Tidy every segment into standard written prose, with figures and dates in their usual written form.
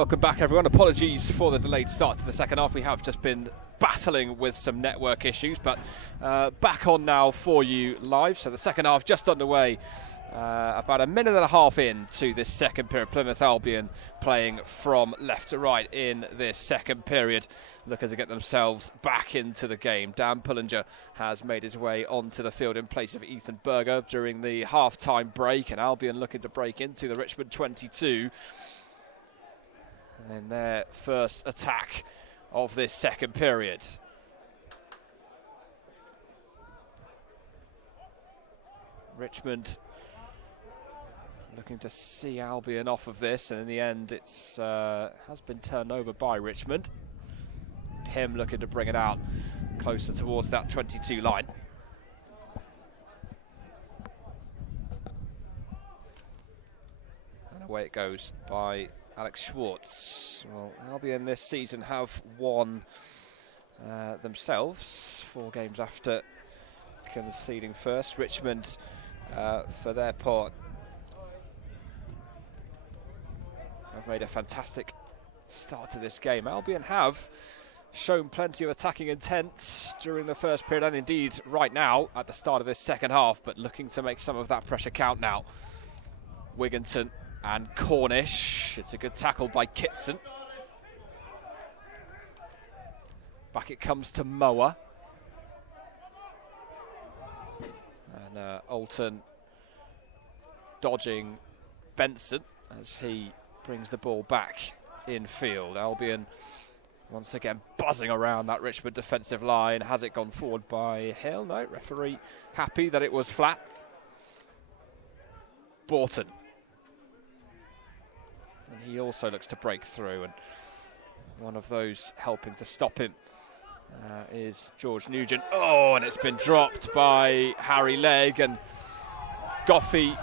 Welcome back, everyone. Apologies for the delayed start to the second half. We have just been battling with some network issues, but back on now for you live. So the second half just underway, about a minute and a half into this second period. Plymouth Albion playing from left to right in this second period, looking to get themselves back into the game. Dan Pullinger has made his way onto the field in place of Ethan Berger during the half-time break, and Albion looking to break into the Richmond 22 in their first attack of this second period. Richmond looking to see Albion off of this, and in the end it's has been turned over by Richmond. Him looking to bring it out closer towards that 22 line. And away it goes by Alex Schwartz. Well, Albion this season have won themselves 4 games after conceding first. Richmond, for their part, have made a fantastic start to this game. Albion have shown plenty of attacking intent during the first period, and indeed right now at the start of this second half, but looking to make some of that pressure count now. Wigginton and Cornish. It's a good tackle by Kitson. Back it comes to Moa. And Alton dodging Benson as he brings the ball back in field. Albion once again buzzing around that Richmond defensive line. Has it gone forward by Hill? No, referee happy that it was flat. Borton. And he also looks to break through, and one of those helping to stop him is George Nugent. Oh, and it's been dropped by Harry Legg and Goffey,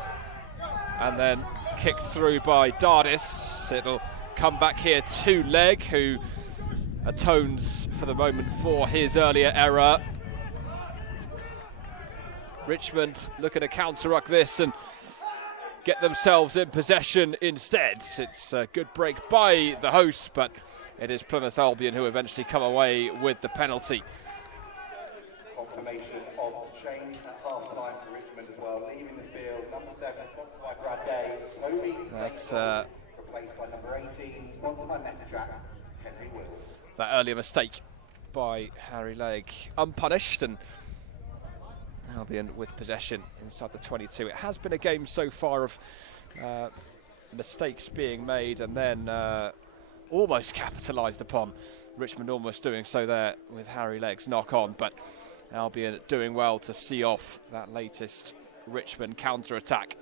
and then kicked through by Dardis. It'll come back here to Legg, who atones for the moment for his earlier error. Richmond looking to counteract this and get themselves in possession instead. It's a good break by the hosts, but it is Plymouth Albion who eventually come away with the penalty. Confirmation of change at half-time for Richmond as well. Leaving the field, number 7, sponsored by Brad Day. Toby That's replaced by number 18, sponsored by Metatrack, Henry Wills. That earlier mistake by Harry Legg unpunished, and Albion with possession inside the 22. It has been a game so far of mistakes being made and then almost capitalised upon. Richmond almost doing so there with Harry Legg's knock on, but Albion doing well to see off that latest Richmond counter-attack.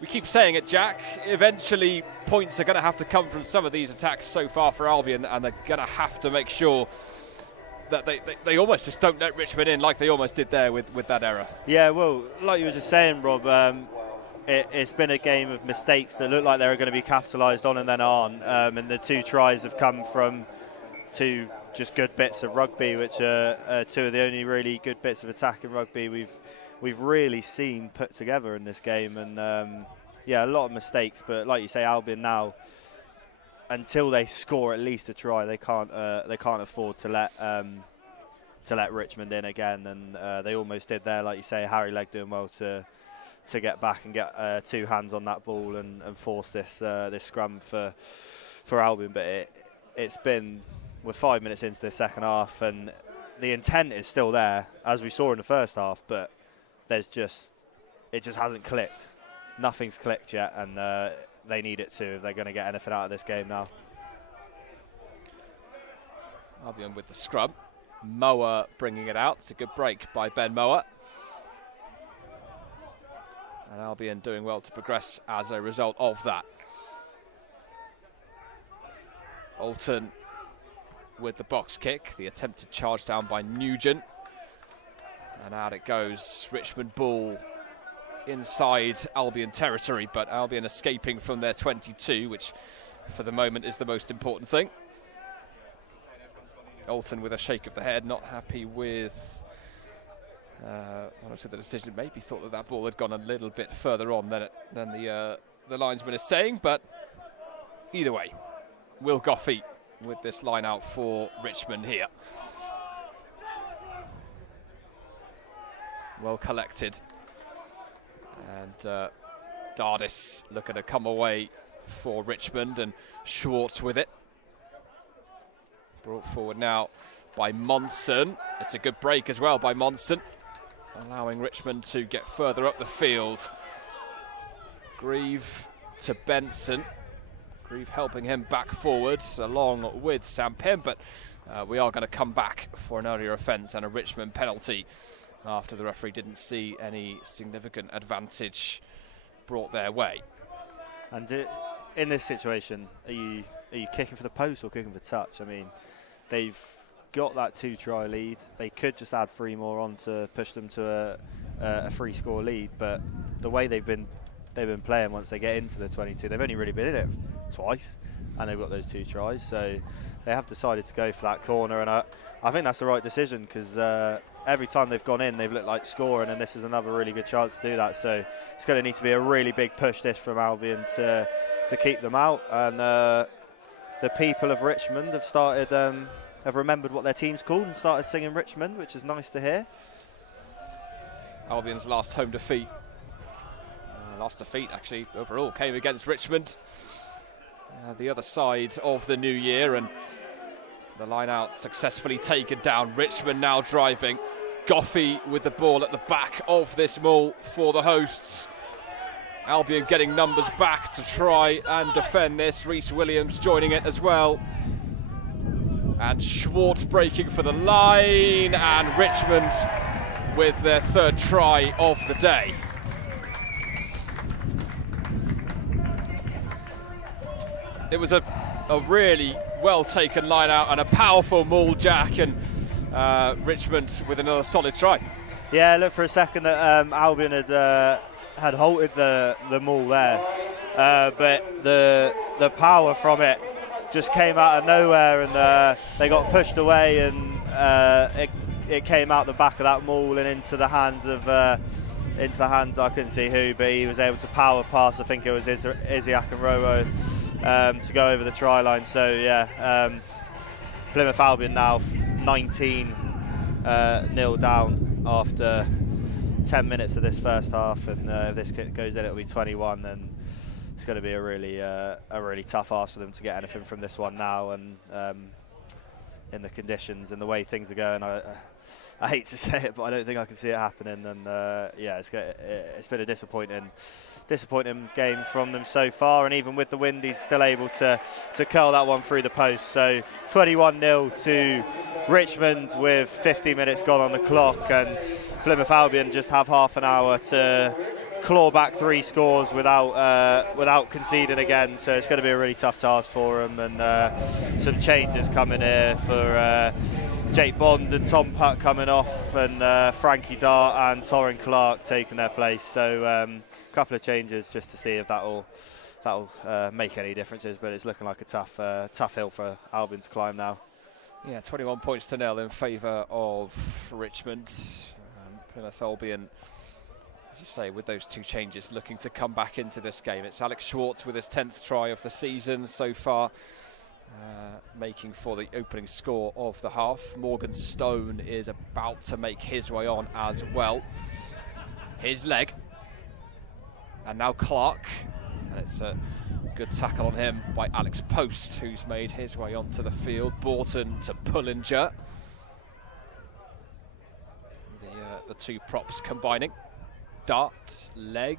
We keep saying it, Jack, eventually points are going to have to come from some of these attacks so far for Albion, and they're going to have to make sure that they almost just don't let Richmond in like they almost did there with that error. Yeah, well, like you were just saying, Rob, it's been a game of mistakes that look like they were going to be capitalised on and then aren't. And the 2 tries have come from 2 just good bits of rugby, which are 2 of the only really good bits of attack in rugby we've really seen put together in this game. And yeah, a lot of mistakes, but like you say, Albion now, until they score at least a try, they can't afford to let Richmond in again, and they almost did there. Like you say, Harry Legg doing well to get back and get 2 hands on that ball and force this scrum for Albion. But it's been, we're 5 minutes into the second half, and the intent is still there as we saw in the first half, but it just hasn't clicked. Nothing's clicked yet, and they need it to if they're going to get anything out of this game now. Albion with the scrum. Moa bringing it out. It's a good break by Ben Moa. And Albion doing well to progress as a result of that. Alton with the box kick. The attempted charge down by Nugent. And out it goes. Richmond ball inside Albion territory, but Albion escaping from their 22, which for the moment is the most important thing. Alton with a shake of the head, not happy with honestly the decision. Maybe thought that ball had gone a little bit further on than the linesman is saying, but either way, Will Goffey with this line out for Richmond here. Well collected. And Dardis looking to come away for Richmond, and Schwartz with it. Brought forward now by Monson. It's a good break as well by Monson, allowing Richmond to get further up the field. Grieve to Benson. Grieve helping him back forwards along with Sam Pym, but we are going to come back for an earlier offence and a Richmond penalty after the referee didn't see any significant advantage brought their way. And in this situation, are you kicking for the post or kicking for touch? I mean, they've got that 2-try lead. They could just add 3 more on to push them to a 3-score lead, but the way they've been playing once they get into the 22, they've only really been in it twice, and they've got those 2 tries. So they have decided to go for that corner, and I think that's the right decision, because every time they've gone in, they've looked like scoring, and this is another really good chance to do that. So it's going to need to be a really big push this from Albion to keep them out. And the people of Richmond have started have remembered what their team's called and started singing Richmond, which is nice to hear. Albion's last home defeat, actually overall, came against Richmond, the other side of the new year, and the line out successfully taken down. Richmond now driving. Goffey with the ball at the back of this maul for the hosts. Albion getting numbers back to try and defend this. Rhys Williams joining it as well. And Schwartz breaking for the line, and Richmond with their 3rd try of the day. It was a really well taken line out and a powerful maul jack, and Richmond with another solid try. Yeah, look, for a second that Albion had halted the maul there, but the power from it just came out of nowhere, and they got pushed away, and it came out the back of that maul and into the hands of I couldn't see who, but he was able to power pass. I think it was Isiak and Rowo to go over the try line. So yeah, Plymouth Albion now 19 nil down after 10 minutes of this first half, and if this goes in, it'll be 21, and it's going to be a really tough ask for them to get anything from this one now. And in the conditions and the way things are going, I hate to say it, but I don't think I can see it happening. And yeah, it's been a disappointing game from them so far. And even with the wind, he's still able to curl that one through the post. So 21-0 to Richmond with 50 minutes gone on the clock, and Plymouth Albion just have half an hour to claw back 3 scores without conceding again. So it's going to be a really tough task for them, and some changes coming here for Jake Bond and Tom Putt coming off, and Frankie Dart and Torrin Clark taking their place. So a couple of changes just to see if that'll make any differences, but it's looking like a tough hill for Albion to climb now. Yeah, 21 points to 0 in favour of Richmond. Plymouth Albion, as you say, with those 2 changes, looking to come back into this game. It's Alex Schwartz with his 10th try of the season so far, making for the opening score of the half. Morgan Stone is about to make his way on as well. His leg. And now Clark. And it's a good tackle on him by Alex Post, who's made his way onto the field. Borton to Pullinger. The 2 props combining. Dart, leg,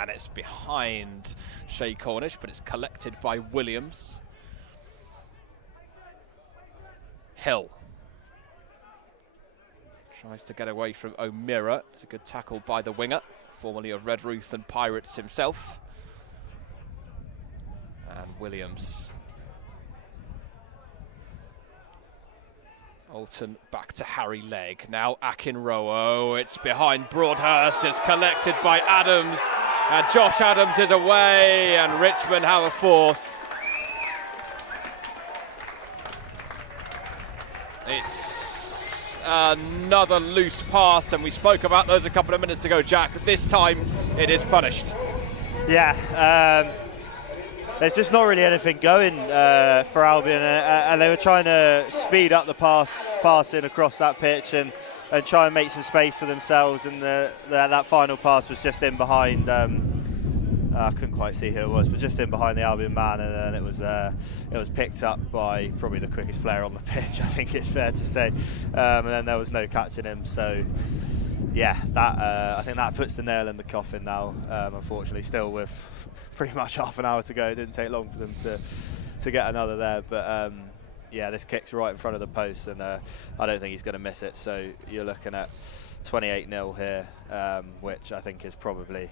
and it's behind Shay Cornish, but it's collected by Williams. Hill tries to get away from O'Meara. It's a good tackle by the winger, formerly of Redruth and Pirates himself. And Williams. Alton back to Harry Legg. Now Akinrowo. It's behind Broadhurst. It's collected by Adams. And Josh Adams is away. And Richmond have a 4th. It's another loose pass. And we spoke about those a couple of minutes ago, Jack. This time it is punished. Yeah. there's just not really anything going for Albion, and they were trying to speed up the passing across that pitch and try and make some space for themselves, and that final pass was just in behind. I couldn't quite see who it was, but just in behind the Albion man, and then it was picked up by probably the quickest player on the pitch, I think it's fair to say, and then there was no catching him. So yeah, I think that puts the nail in the coffin now. Unfortunately, still with pretty much half an hour to go. It didn't take long for them to get another there, but yeah, this kick's right in front of the post, and I don't think he's going to miss it. So you're looking at 28-0 here, which I think is probably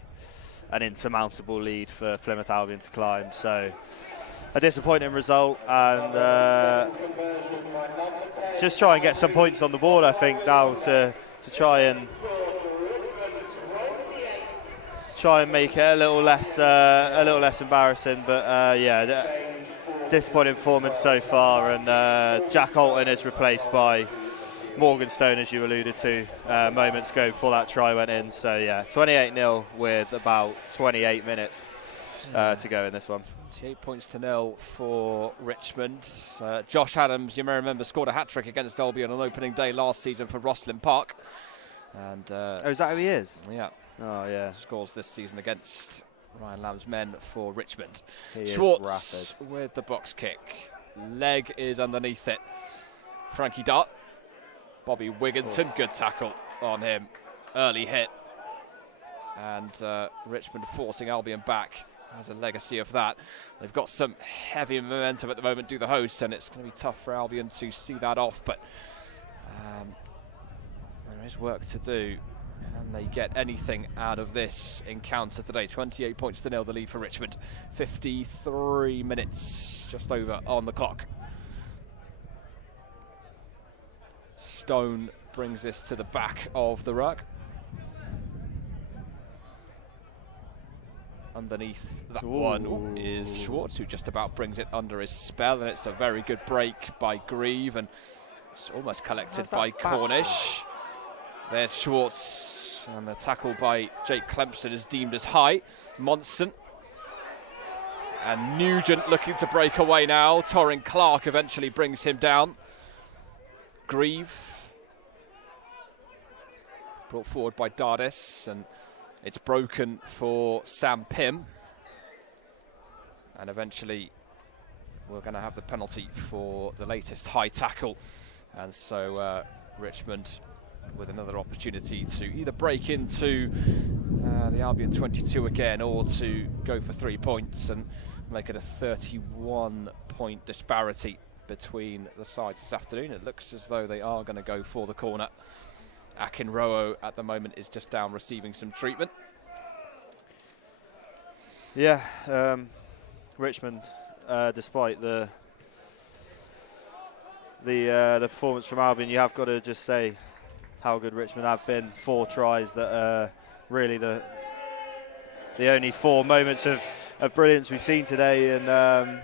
an insurmountable lead for Plymouth Albion to climb. So a disappointing result, and just try and get some points on the board, I think, now to try and make it a little less embarrassing. But yeah, disappointing performance so far, and Jack Alton is replaced by Morganstone, as you alluded to moments ago before that try went in. So yeah, 28-0 with about 28 minutes to go in this one. 8 points to 0 for Richmond. Josh Adams, you may remember, scored a hat-trick against Albion on opening day last season for Rosslyn Park. And oh, is that who he is? Yeah. Oh yeah. Scores this season against Ryan Lamb's men for Richmond. He Schwartz with the box kick. Leg is underneath it. Frankie Dart. Bobby Wigginson, good tackle on him. Early hit. And Richmond forcing Albion back as a legacy of that. They've got some heavy momentum at the moment, do the hosts, and it's going to be tough for Albion to see that off. But there is work to do. Can they get anything out of this encounter today? 28 points to 0, the lead for Richmond. 53 minutes just over on the clock. Stone brings this to the back of the ruck. Underneath that one is Schwartz, who just about brings it under his spell, and it's a very good break by Grieve, and it's almost collected by Cornish. There's Schwartz, and the tackle by Jake Clemson is deemed as high. Monson. And Nugent looking to break away now. Torrin Clark eventually brings him down. Grieve. Brought forward by Dardis, and it's broken for Sam Pym. And eventually we're going to have the penalty for the latest high tackle. And so Richmond with another opportunity to either break into the Albion 22 again, or to go for 3 points and make it a 31-point disparity between the sides this afternoon. It looks as though they are going to go for the corner. Akinroho at the moment is just down receiving some treatment. Yeah, Richmond, despite the performance from Albion, you have got to just say how good Richmond have been. 4 tries that are really the only 4 moments of brilliance we've seen today, and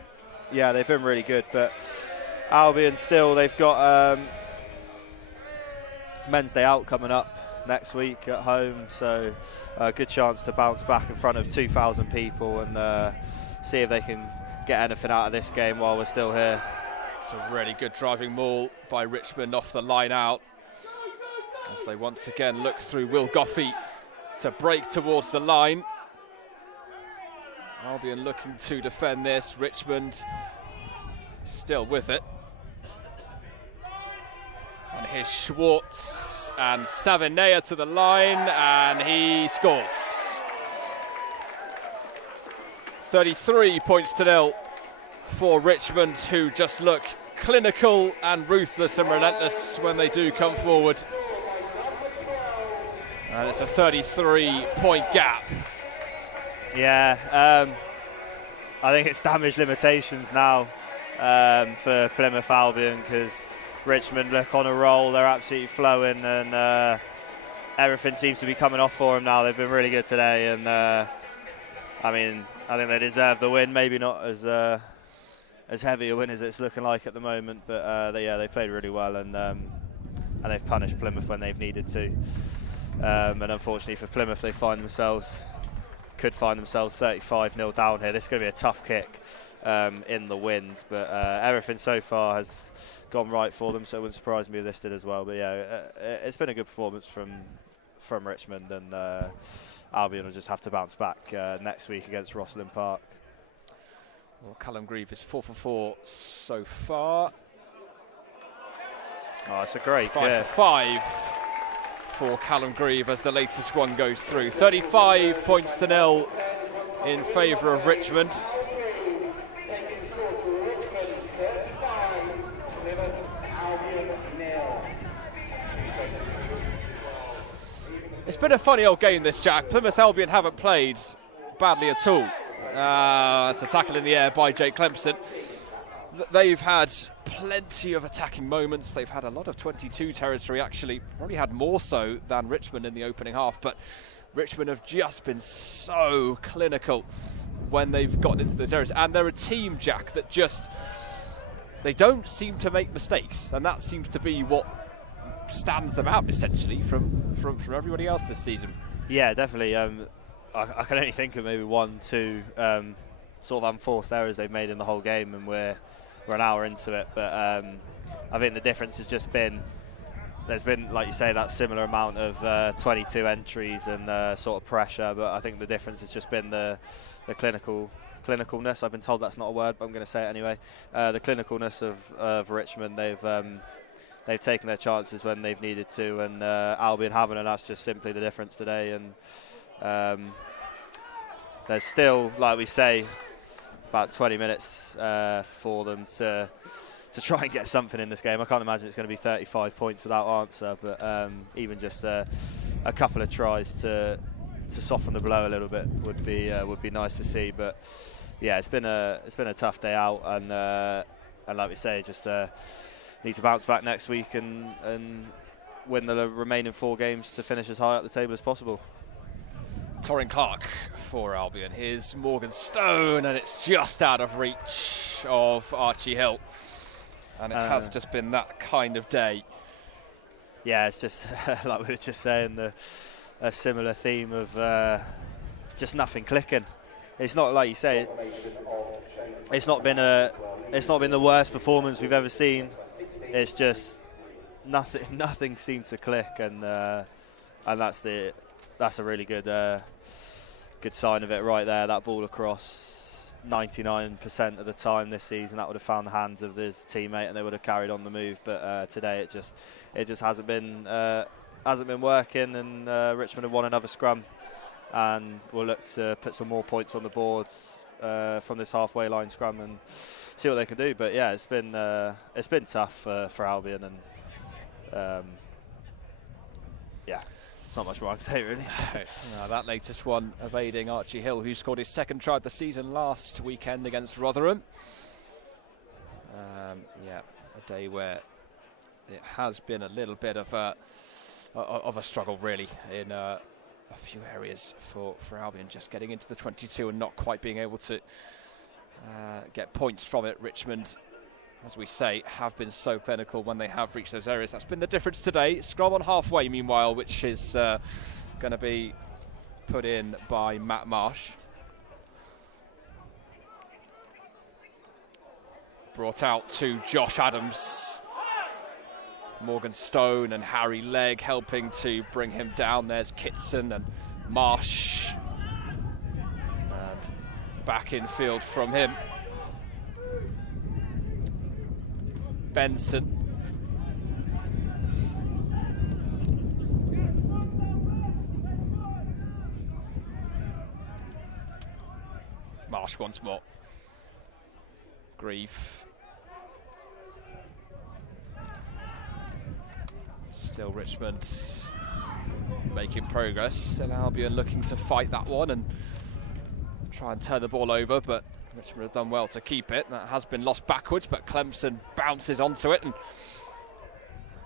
yeah, they've been really good. But Albion still, they've got Men's Day Out coming up next week at home, so a good chance to bounce back in front of 2,000 people and see if they can get anything out of this game while we're still here. It's a really good driving maul by Richmond off the line out, as they once again look through Will Goffey to break towards the line. Albion looking to defend this. Richmond still with it. And here's Schwartz and Savinea to the line, and he scores. 33 points to 0 for Richmond, who just look clinical and ruthless and relentless when they do come forward. And it's a 33-point gap. Yeah, I think it's damage limitations now for Plymouth Albion, because Richmond look on a roll. They're absolutely flowing, and everything seems to be coming off for them now. They've been really good today, and I mean, I think they deserve the win. Maybe not as heavy a win as it's looking like at the moment, but they played really well, and they've punished Plymouth when they've needed to. And unfortunately for Plymouth, they find themselves could find themselves 35-0 down here. This is going to be a tough kick in the wind, but everything so far has gone right for them, so it wouldn't surprise me if this did as well. But yeah, it's been a good performance from Richmond, and Albion will just have to bounce back next week against Rosslyn Park. Well, Callum Grieve is 4 for 4 so far. Oh, it's a great 5 for 5 for Callum Grieve as the latest one goes through. 35 points to 0 in favour of Richmond. It's been a funny old game, this, Jack. Plymouth Albion haven't played badly at all. It's a tackle in the air by Jake Clemson. They've had plenty of attacking moments. They've had a lot of 22 territory, actually. Probably had more so than Richmond in the opening half. But Richmond have just been so clinical when they've gotten into those areas. And they're a team, Jack, that just... they don't seem to make mistakes. And that seems to be what stands them out, essentially, from everybody else this season. Yeah, definitely. I can only think of maybe 1-2 sort of unforced errors they've made in the whole game, and we're an hour into it. But I think the difference has just been, there's been, like you say, that similar amount of 22 entries and sort of pressure, but I think the difference has just been the clinicalness. I've been told that's not a word, but I'm going to say it anyway. The clinicalness of Richmond. They've taken their chances when they've needed to, and Albion haven't, and that's just simply the difference today. And there's still, like we say, about 20 minutes for them to try and get something in this game. I can't imagine it's going to be 35 points without answer, but even just a couple of tries to soften the blow a little bit would be nice to see. But yeah, it's been a tough day out, and like we say, just need to bounce back next week and win the remaining 4 games to finish as high up the table as possible. Torrin Clark for Albion. Here's Morgan Stone, and it's just out of reach of Archie Hill. And it has just been that kind of day. Yeah, it's just, like we were just saying, a similar theme of just nothing clicking. It's not, like you say, it's not been the worst performance we've ever seen. It's just nothing seemed to click, and that's a really good sign of it right there. That ball across 99% of the time this season, that would have found the hands of his teammate, and they would have carried on the move. But today it just hasn't been working, and Richmond have won another scrum, and we'll look to put some more points on the board from this halfway line scrum and see what they can do. But yeah, it's been tough for Albion, and yeah. Not much more I can say, really. That latest one evading Archie Hill, who scored his 2nd try of the season last weekend against Rotherham. Yeah, a day where it has been a little bit of a struggle, really, in a few areas for Albion, just getting into the 22 and not quite being able to get points from it. Richmond, as we say, have been so clinical when they have reached those areas. That's been the difference today. Scrum on halfway, meanwhile, which is going to be put in by Matt Marsh. Brought out to Josh Adams. Morgan Stone and Harry Legg helping to bring him down. There's Kitson and Marsh. And back in field from him. Benson. Marsh once more. Grieve. Still Richmond making progress. Still Albion looking to fight that one and try and turn the ball over, but Richmond have done well to keep it. That has been lost backwards, but Clemson bounces onto it, and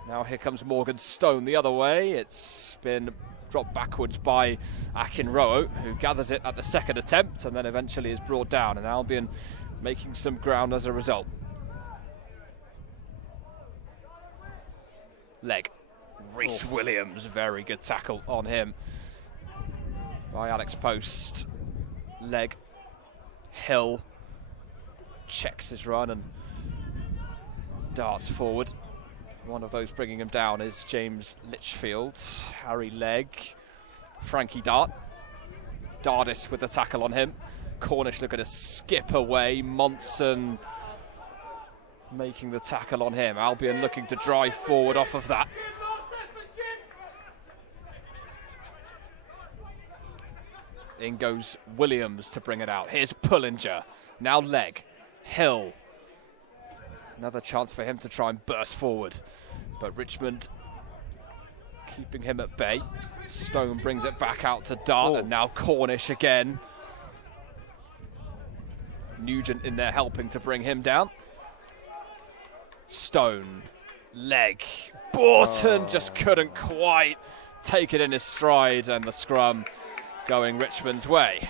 now here comes Morgan Stone the other way. It's been dropped backwards by Akinroho, who gathers it at the 2nd attempt and then eventually is brought down, and Albion making some ground as a result. Leg. Rhys Williams, very good tackle on him by Alex Post. Leg. Hill checks his run and darts forward. One of those bringing him down is James Litchfield. Harry Legg. Frankie Dart. Dardis with the tackle on him. Cornish looking to skip away. Monson making the tackle on him. Albion looking to drive forward off of that. In goes Williams to bring it out. Here's Pullinger. Now Legg. Hill. Another chance for him to try and burst forward. But Richmond keeping him at bay. Stone brings it back out to Dart. And now Cornish again. Nugent in there helping to bring him down. Stone. Legg. Borton just couldn't quite take it in his stride, and the scrum going Richmond's way.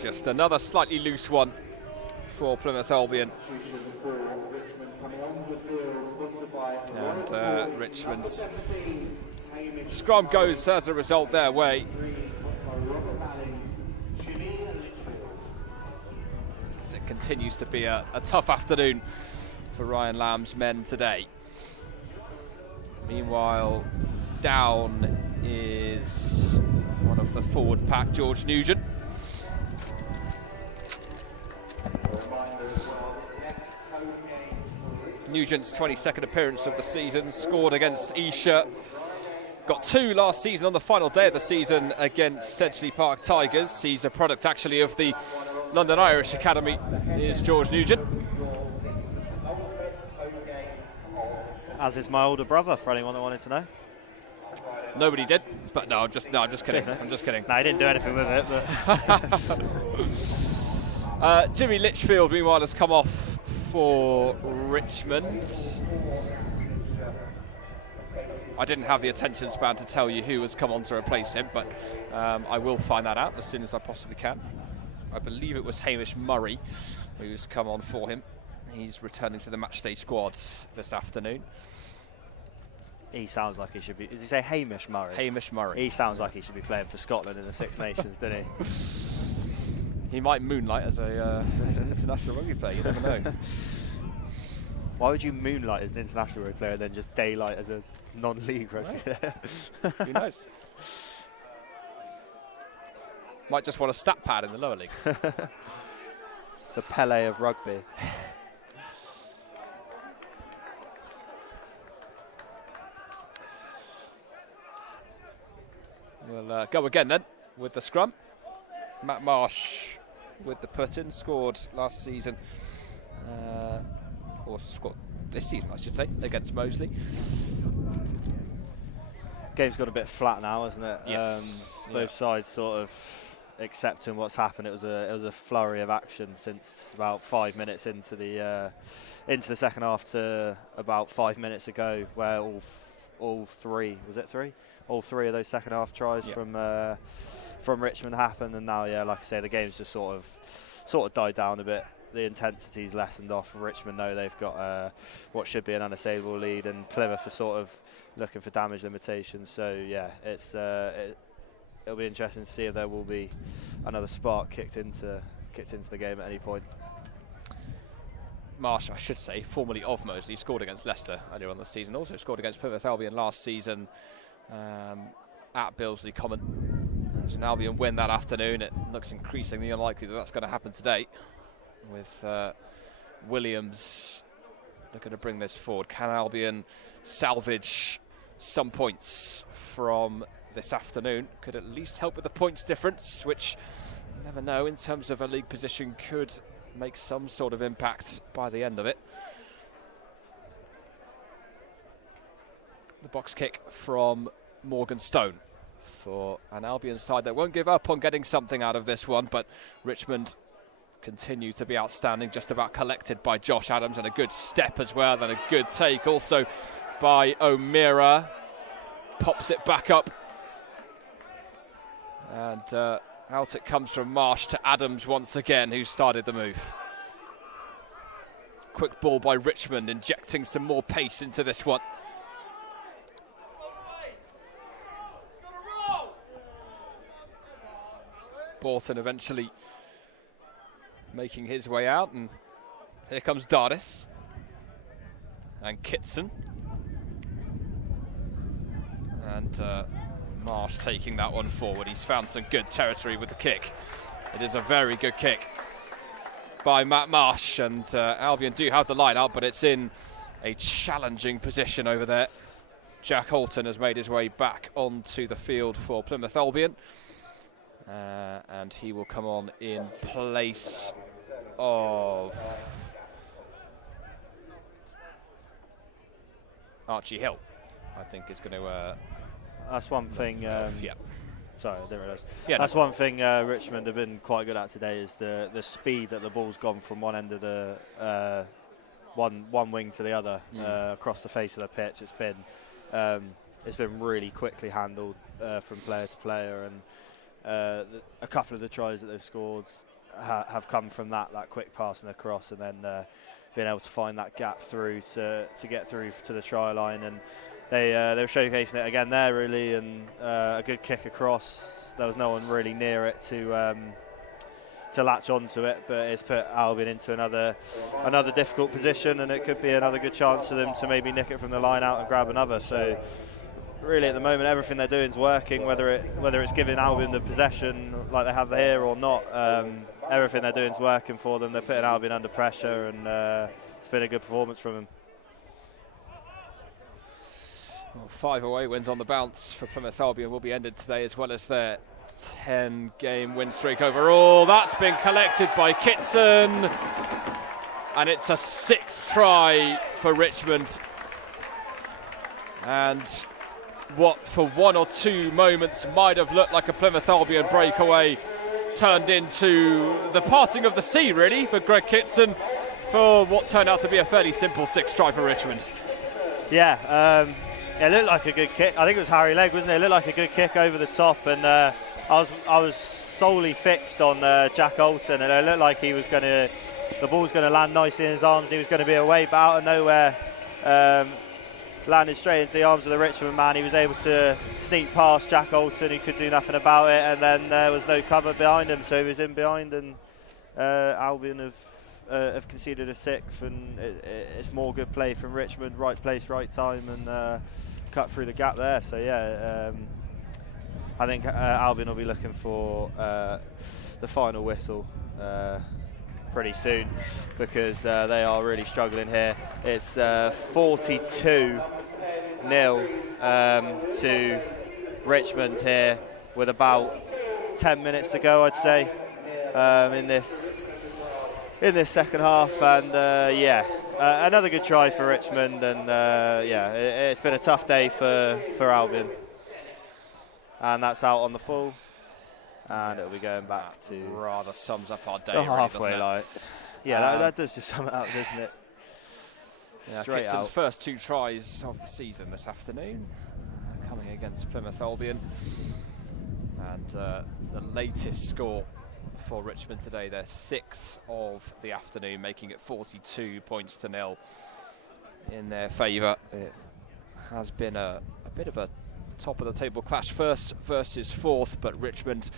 Just another slightly loose one for Plymouth Albion. And Richmond's scrum goes as a result their way. It continues to be a tough afternoon for Ryan Lamb's men today. Meanwhile, down is one of the forward pack, George Nugent. Nugent's 22nd appearance of the season, scored against Esher. Got 2 last season on the final day of the season against Sedgley Park Tigers. He's a product actually of the London Irish Academy, is George Nugent. As is my older brother, for anyone that wanted to know. Nobody did, but no, I'm just kidding. I'm just kidding. No, he didn't do anything with it. But Jimmy Litchfield, meanwhile, has come off for Richmond. I didn't have the attention span to tell you who has come on to replace him, but I will find that out as soon as I possibly can. I believe it was Hamish Murray who's come on for him. He's returning to the matchday squad this afternoon. he sounds like he should be. Did he say Hamish Murray? Hamish Murray. He sounds like he should be playing for Scotland in the Six Nations, doesn't he? He might moonlight as an international rugby player, you never know. Why would you moonlight as an international rugby player and then just daylight as a non-league rugby player? Who knows? Might just want a stat pad in the lower leagues. The Pele of rugby. We'll go again then with the scrum. Matt Marsh with the put-in, scored last season, or scored this season I should say, against Moseley. Game's got a bit flat now, hasn't it? Yes. Both sides sort of accepting what's happened. It was a flurry of action since about 5 minutes into the second half to about 5 minutes ago, where all three of those second half tries from Richmond happened, and now like I say, the game's just sort of died down a bit. The intensity's lessened off. Richmond know they've got what should be an unassailable lead, and Plymouth are sort of looking for damage limitations. So yeah, it'll be interesting to see if there will be another spark kicked into the game at any point. Marsh, I should say, formerly of Moseley, scored against Leicester earlier on the season. Also scored against Plymouth Albion last season at Billesley Common. As an Albion win that afternoon, it looks increasingly unlikely that that's going to happen today, with Williams looking to bring this forward. Can Albion salvage some points from this afternoon? Could at least help with the points difference, which you never know in terms of a league position could make some sort of impact by the end of it. The box kick from Morgan Stone for an Albion side that won't give up on getting something out of this one, but Richmond continue to be outstanding, just about collected by Josh Adams, and a good step as well, and a good take also by O'Meara. Pops it back up, and out it comes from Marsh to Adams once again, who started the move. quick ball by Richmond, injecting some more pace into this one. Borton eventually making his way out, and here comes Dardis and Kitson, and Marsh taking that one forward. He's found some good territory with the kick. It is a very good kick by Matt Marsh, and Albion do have the line out, but it's in a challenging position over there. Jack Holton has made his way back onto the field for Plymouth Albion, and he will come on in place of Archie Hill, I think is going to... that's one thing... yeah. Sorry, I didn't realise. Yeah, that's one thing Richmond have been quite good at today, is the speed that the ball's gone from one end of the one wing to the other across the face of the pitch. It's been really quickly handled from player to player, and a couple of the tries that they've scored have come from that quick pass and across, and then being able to find that gap through to get through to the try line. And they were showcasing it again there, really, and a good kick across. There was no one really near it to latch onto it, but it's put Albion into another difficult position, and it could be another good chance for them to maybe nick it from the line out and grab another. So really at the moment everything they're doing is working, whether it's giving Albion the possession like they have here or not. Everything they're doing is working for them. They're putting Albion under pressure, and it's been a good performance from them. Well, 5 away wins on the bounce for Plymouth Albion will be ended today, as well as their 10-game win streak overall. That's been collected by Kitson, and it's a 6th try for Richmond. And what for one or two moments might have looked like a Plymouth Albion breakaway turned into the parting of the sea, really, for Greg Kitson, for what turned out to be a fairly simple 6th try for Richmond. Yeah, it looked like a good kick. I think it was Harry Legg, wasn't it? It looked like a good kick over the top, and I was solely fixed on Jack Holton, and it looked like the ball was going to land nicely in his arms, and he was going to be away, but out of nowhere, landed straight into the arms of the Richmond man. He was able to sneak past Jack Holton, who could do nothing about it, and then there was no cover behind him, so he was in behind, and Albion have conceded a 6th, and it's more good play from Richmond, right place, right time, and cut through the gap there. So yeah, I think Albion will be looking for the final whistle pretty soon, because they are really struggling here. It's 42-0 to Richmond here, with about 10 minutes to go, I'd say, in this second half. And another good try for Richmond, and it's been a tough day for Albion, and that's out on the full, and it'll be going back to rather sums up our day, the really, halfway line. Yeah, that does just sum it up, doesn't it? Yeah, Straight Kitson's out. first 2 tries of the season this afternoon, coming against Plymouth Albion, and the latest score for Richmond today, their 6th of the afternoon, making it 42-0 in their favour. It has been a bit of a top of the table clash, first versus 4th, but Richmond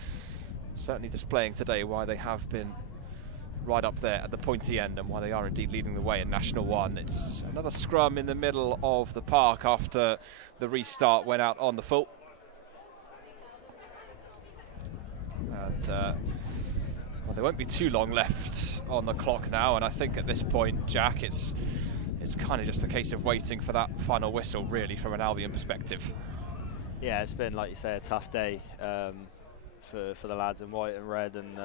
certainly displaying today why they have been right up there at the pointy end, and why they are indeed leading the way in National 1. It's another scrum in the middle of the park after the restart went out on the full. And well, there won't be too long left on the clock now, and I think at this point, Jack, it's kind of just a case of waiting for that final whistle, really, from an Albion perspective. Yeah, it's been, like you say, a tough day for the lads in white and red, and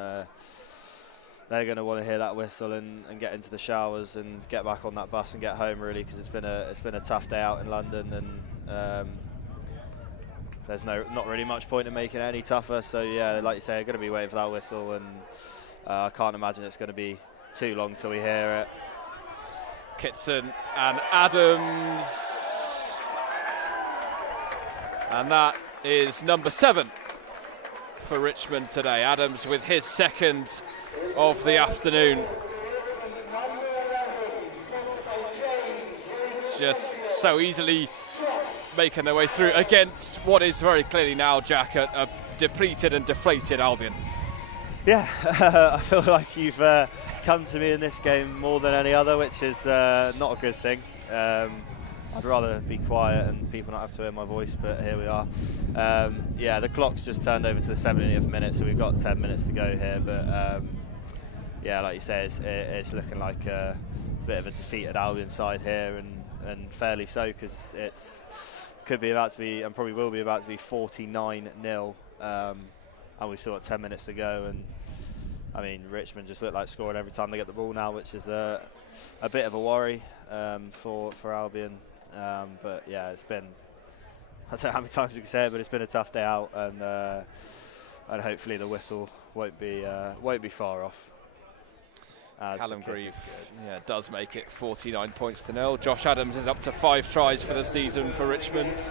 they're going to want to hear that whistle and get into the showers and get back on that bus and get home, really, because it's been a tough day out in London, and there's not really much point in making it any tougher. So yeah, like you say, they're going to be waiting for that whistle, and I can't imagine it's going to be too long till we hear it. Kitson and Adams, and that is number 7 for Richmond today. Adams with his 2nd of the afternoon. just so easily making their way through against what is very clearly now, Jack, a depleted and deflated Albion. Yeah, I feel like you've come to me in this game more than any other, which is not a good thing. I'd rather be quiet and people not have to hear my voice, but here we are. Yeah, the clock's just turned over to the 70th minute, so we've got 10 minutes to go here. But yeah, like you say, it's looking like a bit of a defeated Albion side here, and fairly so, because it's could be about to be, and probably will be about to be 49-0, and we've still got 10 minutes to go. And I mean, Richmond just look like scoring every time they get the ball now, which is a bit of a worry for Albion. But yeah, it's been, I don't know how many times we can say it, but it's been a tough day out, and hopefully the whistle won't be far off. Callum Grieve, does make it 49 points to 0. Josh Adams is up to 5 tries for the season for Richmond.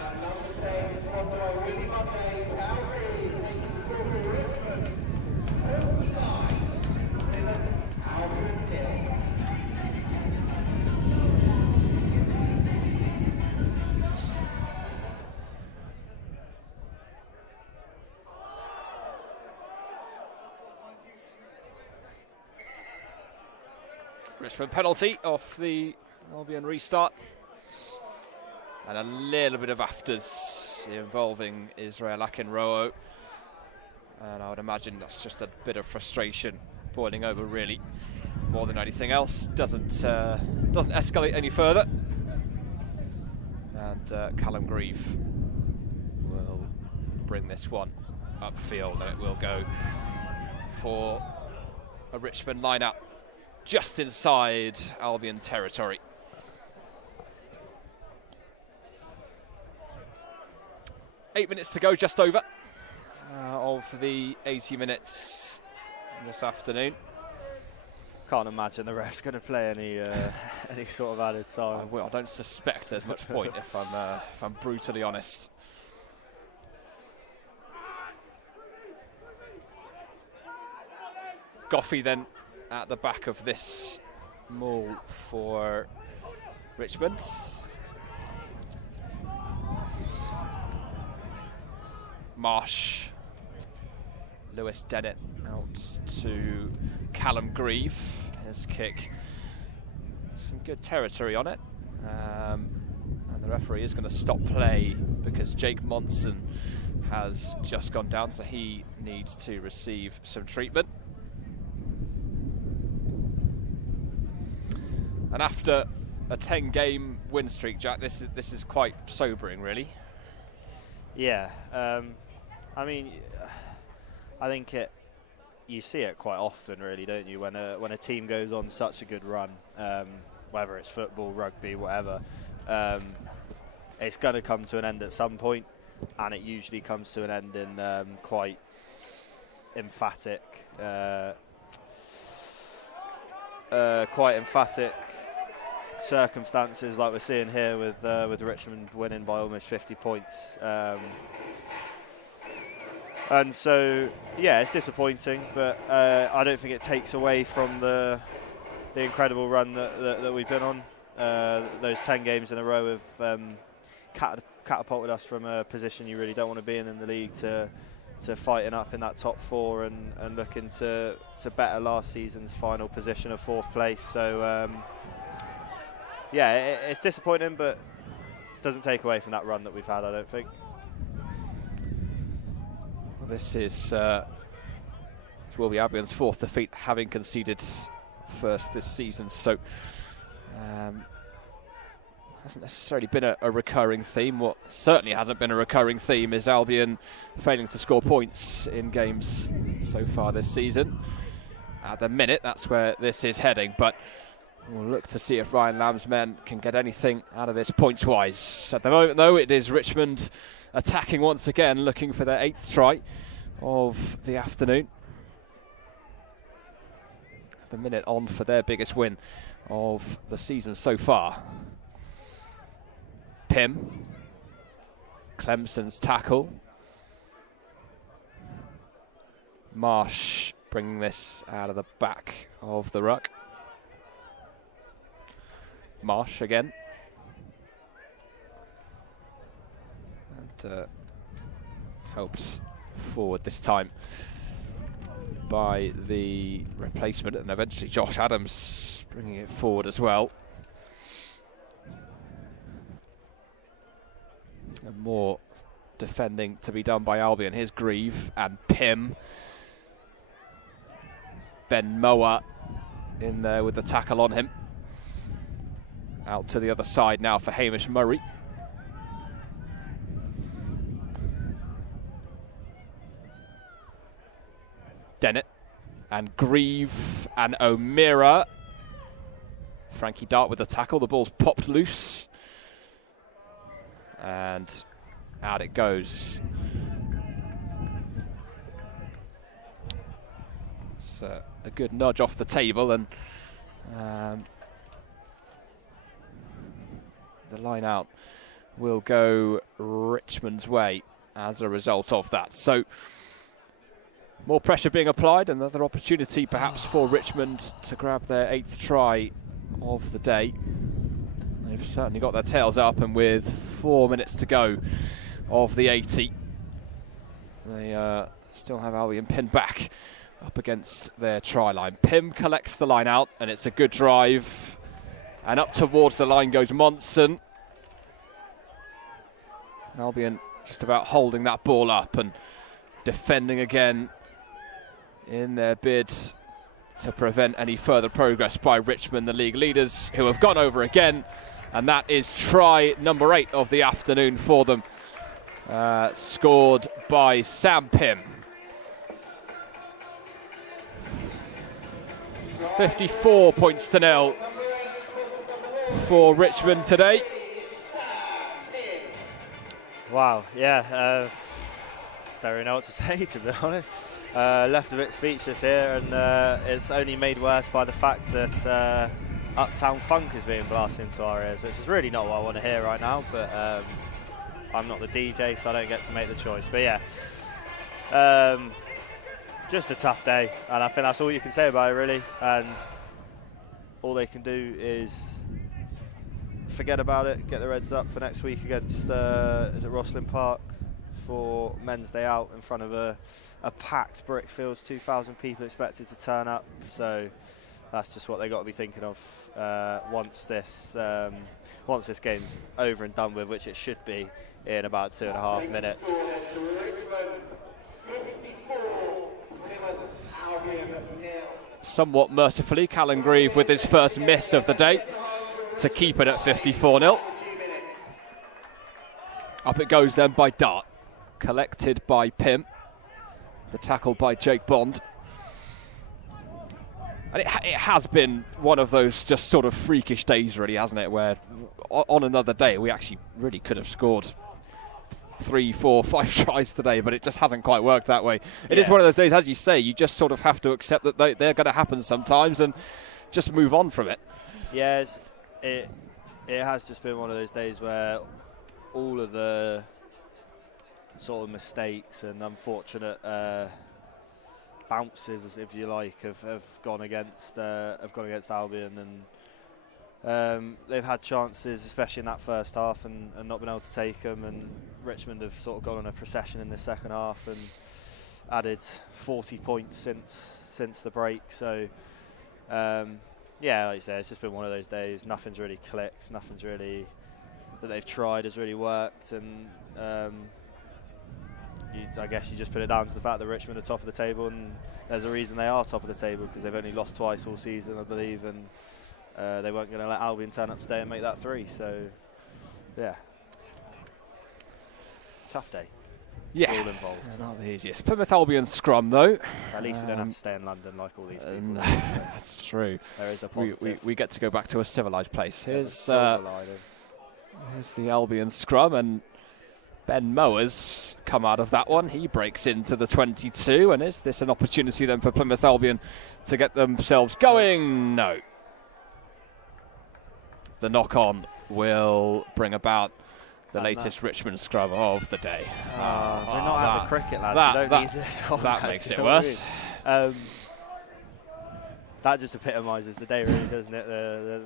Richmond penalty off the Albion restart. And a little bit of afters involving Israel Akinrowo. And I would imagine that's just a bit of frustration boiling over, really, more than anything else. Doesn't escalate any further. And Callum Grieve will bring this one upfield, and it will go for a Richmond lineup just inside Albion territory. Eight minutes to go, just over, of the 80 minutes this afternoon. Can't imagine the ref's going to play any sort of added time. I don't suspect there's much point if I'm brutally honest. Goffey then at the back of this maul for Richmond. Marsh, Lewis Dennett out to Callum Grieve. His kick, some good territory on it. And the referee is going to stop play because Jake Monson has just gone down, so he needs to receive some treatment. And after a 10-game win streak, Jack, this is quite sobering, really. Yeah, I mean, I think you see it quite often, really, don't you? When a team goes on such a good run, whether it's football, rugby, whatever, it's going to come to an end at some point, and it usually comes to an end in quite emphatic circumstances, like we're seeing here with Richmond winning by almost 50 points. And so, yeah, it's disappointing, but I don't think it takes away from the incredible run that we've been on. Those 10 games in a row have catapulted us from a position you really don't want to be in the league to fighting up in that top 4 and looking to better last season's final position of 4th place. So, yeah, it's disappointing, but doesn't take away from that run that we've had, I don't think. This is will be Albion's 4th defeat, having conceded first this season. So hasn't necessarily been a recurring theme. What certainly hasn't been a recurring theme is Albion failing to score points in games so far this season. At the minute, that's where this is heading. But we'll look to see if Ryan Lamb's men can get anything out of this points-wise. At the moment, though, it is Richmond attacking once again, looking for their 8th try of the afternoon. At the minute, on for their biggest win of the season so far. Pym, Clemson's tackle. Marsh bringing this out of the back of the ruck. Marsh again. helped forward this time by the replacement, and eventually Josh Adams bringing it forward as well. And more defending to be done by Albion. Here's Grieve and Pym. Ben Moa in there with the tackle on him. Out to the other side now for Hamish Murray. Dennett and Grieve and O'Meara. Frankie Dart with the tackle. The ball's popped loose. And out it goes. It's a good nudge off the table, and the line out will go Richmond's way as a result of that. So more pressure being applied, another opportunity perhaps for Richmond to grab their 8th try of the day. They've certainly got their tails up, and with 4 minutes to go of the 80, they still have Albion pinned back up against their try line. Pym collects the line out, and it's a good drive, and up towards the line goes Monson. Albion just about holding that ball up and defending again in their bid to prevent any further progress by Richmond, the league leaders, who have gone over again. And that is try number 8 of the afternoon for them, scored by Sam Pym. 54 points to nil for Richmond today. Wow, yeah, don't really know what to say, to be honest. Left a bit speechless here, and it's only made worse by the fact that Uptown Funk is being blasted into our ears, which is really not what I want to hear right now, but I'm not the DJ, so I don't get to make the choice. But yeah, just a tough day, and I think that's all you can say about it, really. And all they can do is forget about it, get the Reds up for next week against, is it Rosslyn Park, for men's day out in front of a packed Brickfields, 2,000 people expected to turn up. So that's just what they got to be thinking of once this game's over and done with, which it should be in about 2.5 minutes. Somewhat mercifully, Callum Grieve with his first miss of the day to keep it at 54-0. Up it goes then by Dart, collected by Pym. The tackle by Jake Bond. And it has been one of those just sort of freakish days, really, hasn't it, where on another day we actually really could have scored 3, 4, 5 tries today, but it just hasn't quite worked that way. It is one of those days, as you say, you just sort of have to accept that they're going to happen sometimes and just move on from it. Yes, it has just been one of those days where all of the sort of mistakes and unfortunate bounces, if you like, have gone against Albion, and they've had chances, especially in that first half, and not been able to take them. And Richmond have sort of gone on a procession in the second half and added 40 points since the break. So yeah, like you say, it's just been one of those days. Nothing's really clicked. Nothing's really that they've tried has really worked, and I guess you just put it down to the fact that Richmond are top of the table, and there's a reason they are top of the table, because they've only lost twice all season, I believe, and they weren't going to let Albion turn up today and make that 3. So, yeah, tough day. Yeah, all involved. Not the easiest. Plymouth Albion scrum, though. At least we don't have to stay in London like all these people. That's true. There is a positive. We get to go back to a civilised place. Here's the Albion scrum, and Ben Moa's come out of that one. He breaks into the 22, and is this an opportunity then for Plymouth Albion to get themselves going? No. The knock-on will bring about the latest Richmond scrum of the day. We're not at the cricket, lads. We don't need this. That makes it worse. That just epitomises the day, really, doesn't it? The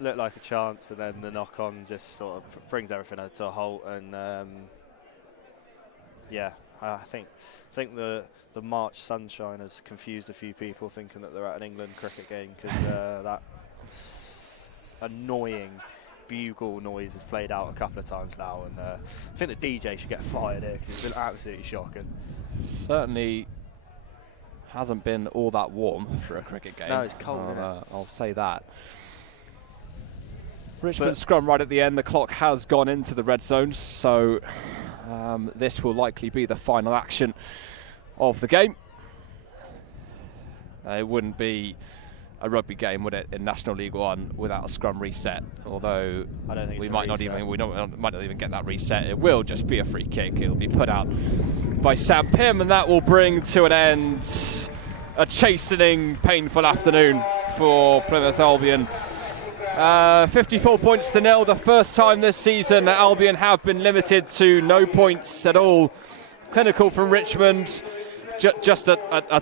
looked like a chance, and then the knock-on just sort of brings everything to a halt. And yeah, I think the March sunshine has confused a few people thinking that they're at an England cricket game, because that annoying bugle noise has played out a couple of times now, and I think the DJ should get fired here because it's been absolutely shocking. Certainly hasn't been all that warm for a cricket game. No, it's cold. I'll say that. Richmond scrum right at the end. The clock has gone into the red zone, so this will likely be the final action of the game. It wouldn't be a rugby game, would it, in National League One without a scrum reset? Although I don't think we it's might not even get that reset. It will just be a free kick. It'll be put out by Sam Pym, and that will bring to an end a chastening, painful afternoon for Plymouth Albion. 54 points to nil. The first time this season that Albion have been limited to no points at all. Clinical from Richmond. Just a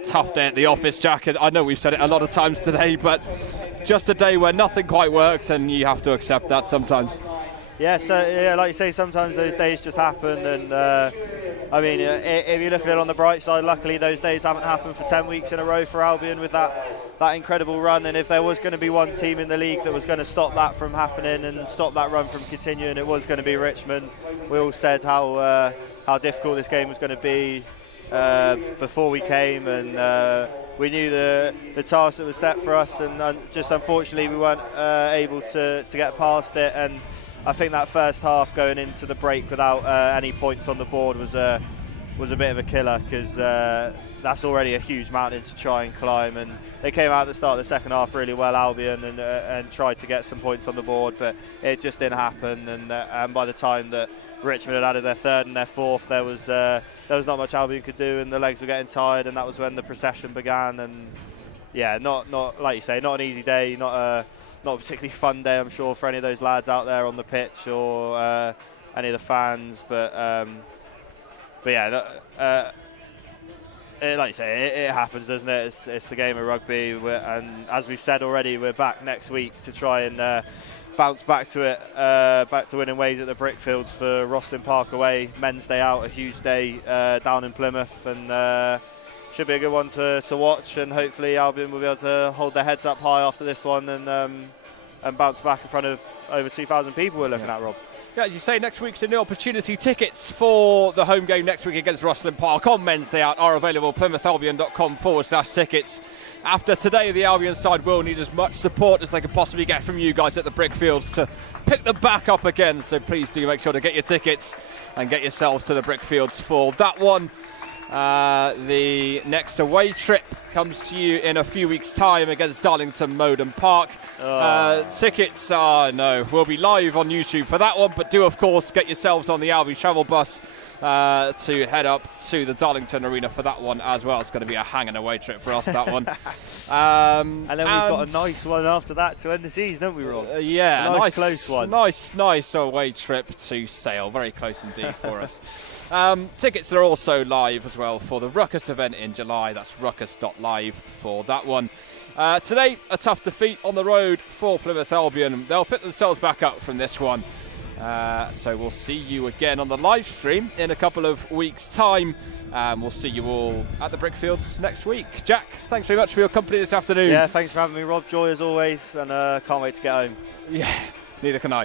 tough day at the office, Jack. I know we've said it a lot of times today, but just a day where nothing quite works, and you have to accept that sometimes. Yeah, so like you say, sometimes those days just happen, and I mean, if you look at it on the bright side, luckily those days haven't happened for 10 weeks in a row for Albion with that incredible run. And if there was going to be one team in the league that was going to stop that from happening and stop that run from continuing, it was going to be Richmond. We all said how difficult this game was going to be before we came, and we knew the task that was set for us, and just unfortunately we weren't able to get past it. And I think that first half going into the break without any points on the board was a bit of a killer, because that's already a huge mountain to try and climb. And they came out at the start of the second half really well, Albion, and tried to get some points on the board, but it just didn't happen. And by the time that Richmond had added their third and their fourth, there was not much Albion could do, and the legs were getting tired, and that was when the procession began. And yeah, not like you say, not an easy day, not a particularly fun day, I'm sure, for any of those lads out there on the pitch or any of the fans. But yeah, like you say, it happens, doesn't it? It's the game of rugby, and as we've said already, we're back next week to try and bounce back to it, back to winning ways at the Brickfields for Rosslyn Park away. Men's day out, a huge day down in Plymouth, and should be a good one to watch. And hopefully Albion will be able to hold their heads up high after this one and bounce back in front of over 2,000 people we're looking at, Rob. Yeah, as you say, next week's a new opportunity. Tickets for the home game next week against Rosslyn Park on Men's Day Out are available plymouthαλbion.com/tickets. After today, the Albion side will need as much support as they can possibly get from you guys at the Brickfields to pick them back up again. So please do make sure to get your tickets and get yourselves to the Brickfields for that one. The next away trip comes to you in a few weeks' time against Darlington Moden Park. Tickets will be live on YouTube for that one, but do of course get yourselves on the Albion travel bus to head up to the Darlington Arena for that one as well. It's going to be a hanging away trip for us, that one. And then we've got a nice one after that to end the season, don't we, Rob? Yeah, a nice close one. Nice away trip to Sale. Very close indeed for us. Tickets are also live as well for the Ruckus event in July. That's ruckus.live for that one. Today, a tough defeat on the road for Plymouth Albion. They'll pick themselves back up from this one. So we'll see you again on the live stream in a couple of weeks' time. We'll see you all at the Brickfields next week. Jack, thanks very much for your company this afternoon. Yeah, thanks for having me, Rob. Joy as always, and can't wait to get home. Yeah, neither can I.